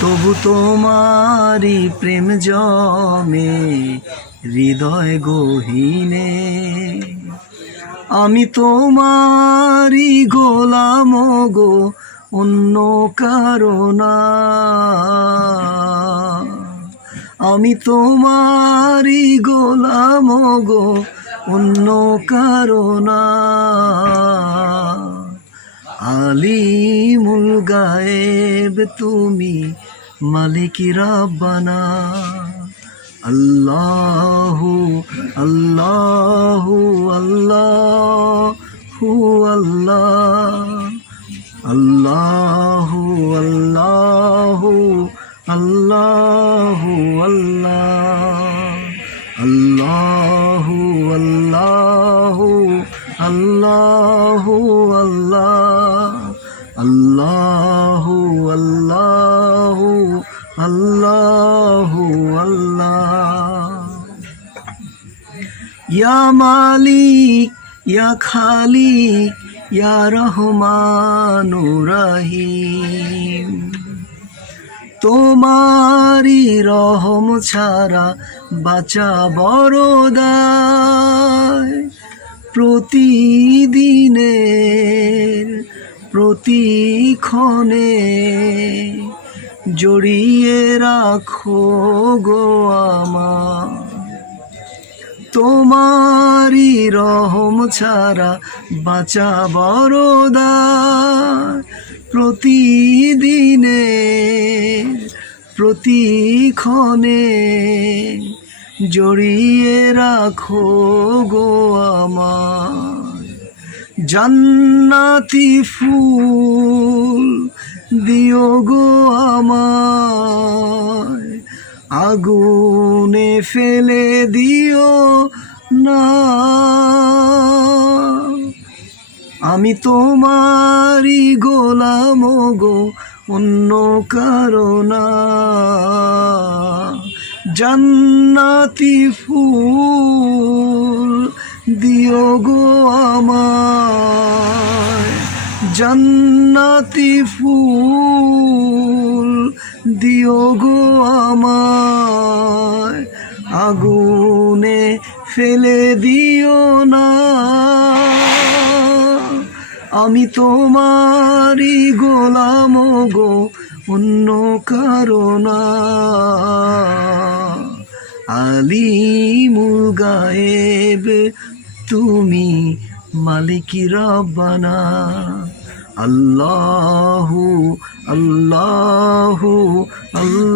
তবু তোমারি প্রেম জমে, হৃদয় গহীনে। আমি তোমারি গোলাম গো, অন্য কারণা। আমি তোমারি গোলাম গো, অন্য কারণা। আলিমুল গায়েব তুমি মালিকি রাব্বানা। আল্লাহু আল্লাহু আল্লাহু আল্লাহ। আল্লাহু আল্লাহু আল্লাহু আল্লাহ। আল্লাহু আল্লাহু আল্লাহু আল্লাহ। ইয়া মালিক, ইয়া খালিক, ইয়া রহমানু রহিম তোমারি রহম ছাড়া বাঁচা বড়দায় প্রতিদিনের, প্রতিক্ষণে জড়িয়ে রাখো গো আমার তোমারি রহম ছাড়া বাঁচা বড়দার প্রতিদিনে, প্রতিক্ষণে জড়িয়ে রাখো গো আমার জান্নাতি ফুল দিও গো আমায়। আগুনে ফেলে দিও না। আমি তোমারই গোলাম গো, অন্য কারণা জান্নাতি ফুল দিও গো আমায়। জান্নাতি ফুল দিও গো আমায় আগুনে ফেলে দিও না। আমি তোমারই গোলাম গো, অন্য কারণা আলিমুল গায়েব তুমি মালিকি রব্বানা। আল্লাহু আল্লাহু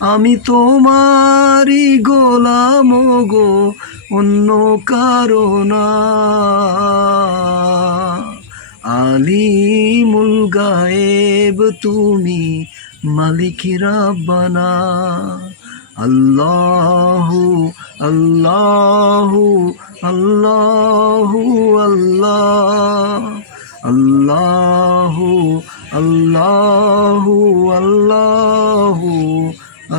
আমি তোমারি গোলাম গো, অন্য কারণা আলিমুল গায়েব তুমি মালিকি রাব্বানা। আল্লাহু আল্লাহু আল্লাহু, আল্লাহ। আল্লাহু আল্লাহু আল্লাহু।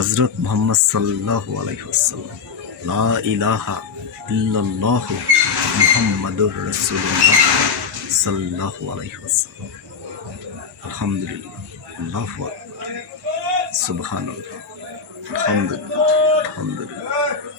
হজরত মোহাম্মদ সাল্লাহ আলাইসাল্লাম লা ইলাহা ইল্লাল্লাহ মুহাম্মাদুর রাসূলুল্লাহ সাল্লাল্লাহু আলাইহি ওয়াসাল্লাম আলহামদুলিল্লাহ আল্লাহু আকবার সুবহানাল্লাহ আলহামদুলিল্লাহ আলহামদুলিল্লাহ